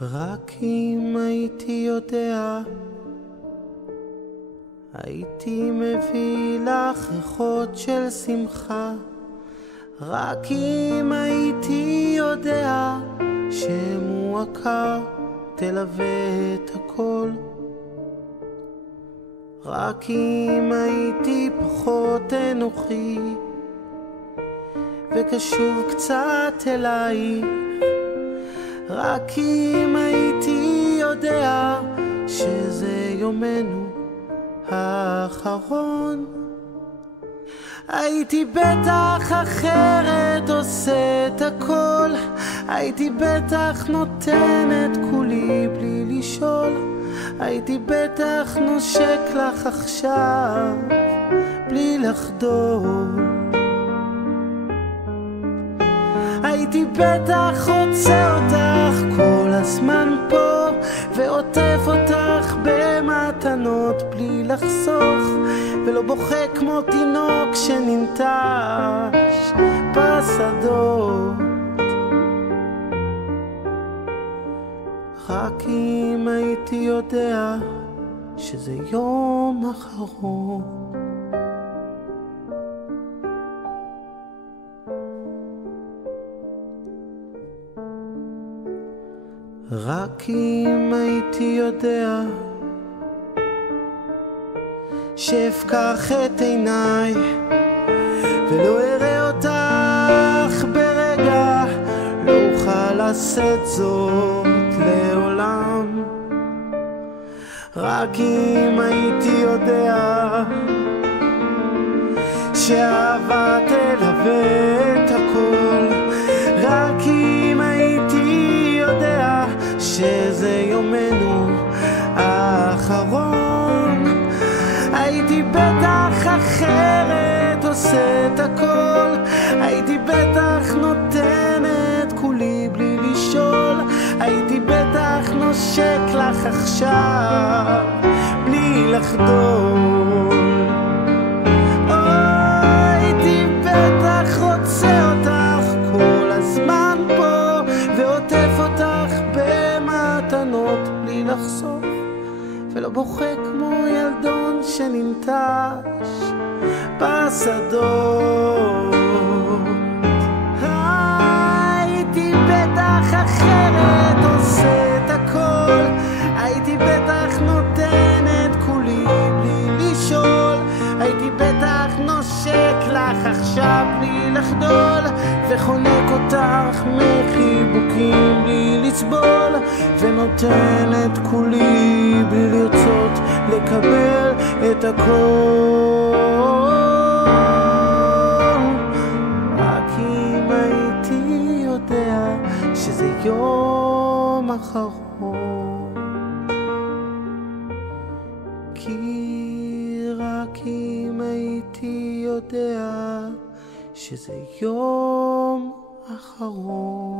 רק אם הייתי יודע, הייתי מביא לך ריחות של שמחה. רק אם הייתי יודע שמועקה תלווה את הכל. רק אם הייתי פחות אנוכי וקשוב קצת אלייך. רק אם הייתי יודע שזה יומנו האחרון, הייתי בטח אחרת עושה את הכל. הייתי בטח נותן את כולי בלי לשאול. הייתי בטח נושק לך עכשיו בלי לחדול. הייתי בטח רוצה אותך כל הזמן פה, ועוטף אותך במתנות בלי לחסוך, ולא בוכה כמו תינוק שננטש בשדות. רק אם הייתי יודע שזה יום אחרון. רק אם הייתי יודע שאפקח את עיניי ולא אראה אותך ברגע, לא אוכל לשאת זאת לעולם. רק אם הייתי יודע שאהבה תלווה את הכל. רק אם הייתי יודע שזה יומנו האחרון, הייתי בטח אחרת עושה את הכל. הייתי בטח נותן את כולי בלי לשאול. הייתי בטח נושק לך עכשיו בלי לחדול. הייתי בטח רוצה אותך כל הזמן פה, ועוטף אותך במתנות בלי לחשוף, ולא בוכה כמו ילדון שננטש בשדות. הייתי בטח אחרת עושה את הכל. הייתי בטח נותן את כולי בלי לשאול. הייתי בטח נושק לך עכשיו בלי לחדול, וחונק אותך מחיבוקים בלי לסבול, ונותן את כולי בלי לרצות לקבל את הכל. רק אם הייתי יודע שזה יום אחרון. כי רק אם הייתי יודע שזה יום אחרון.